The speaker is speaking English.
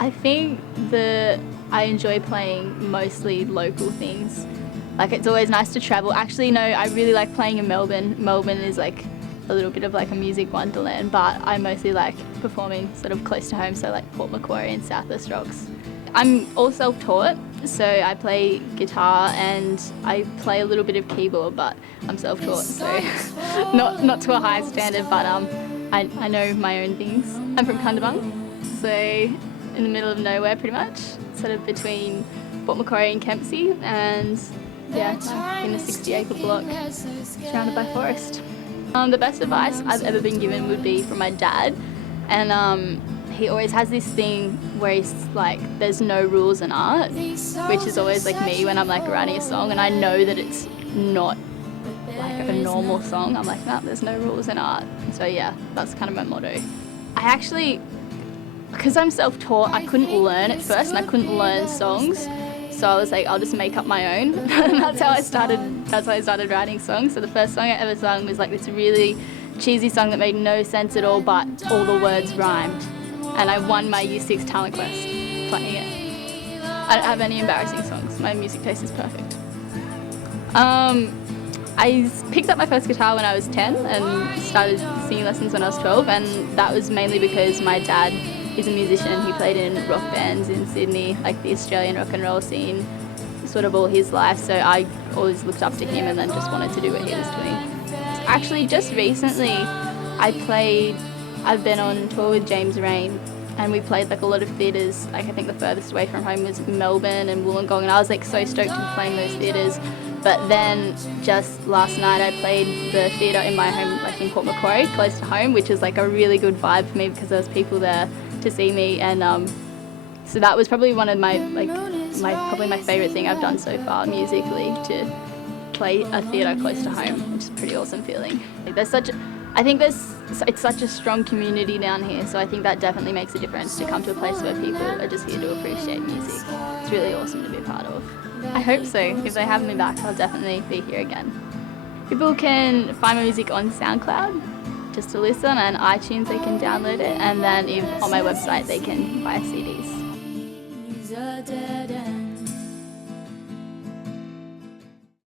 I think I enjoy playing mostly local things. Like, it's always nice to travel. Actually, no, I really like playing in Melbourne. Melbourne is like a little bit of like a music wonderland, but I mostly like performing sort of close to home, so like Port Macquarie and South West Rocks. I'm all self-taught, so I play guitar and I play a little bit of keyboard, but I'm self-taught, so not to a high standard, but I know my own things. I'm from Kundabung, so in the middle of nowhere pretty much, sort of between Port Macquarie and Kempsey, and yeah, I'm in a 60-acre block surrounded by forest. The best advice I've ever been given would be from my dad, and he always has this thing where he's like, there's no rules in art, which is always like me when I'm like writing a song and I know that it's not like a normal song. I'm like, no, there's no rules in art. So yeah, that's kind of my motto. I actually, because I'm self-taught, I couldn't learn at first and I couldn't learn songs. So I was like, I'll just make up my own. And that's how I started writing songs. So the first song I ever sung was like this really cheesy song that made no sense at all, but all the words rhymed. And I won my Year 6 talent quest playing it. I don't have any embarrassing songs. My music taste is perfect. I picked up my first guitar when I was 10 and started singing lessons when I was 12, and that was mainly because my dad is a musician. He played in rock bands in Sydney, like the Australian rock and roll scene, sort of all his life, so I always looked up to him and then just wanted to do what he was doing. Actually, just recently I've been on tour with James Rain, and we played like a lot of theatres. Like, I think the furthest away from home was Melbourne and Wollongong, and I was like so stoked to be playing those theatres. But then just last night I played the theatre in my home, like in Port Macquarie, close to home, which was like a really good vibe for me because there was people there to see me, and so that was probably one of my favourite thing I've done so far musically, to play a theatre close to home, which is a pretty awesome feeling. It's such a strong community down here, so I think that definitely makes a difference to come to a place where people are just here to appreciate music. It's really awesome to be a part of. I hope so. If they have me back, I'll definitely be here again. People can find my music on SoundCloud, just to listen, and iTunes they can download it, and then on my website they can buy CDs.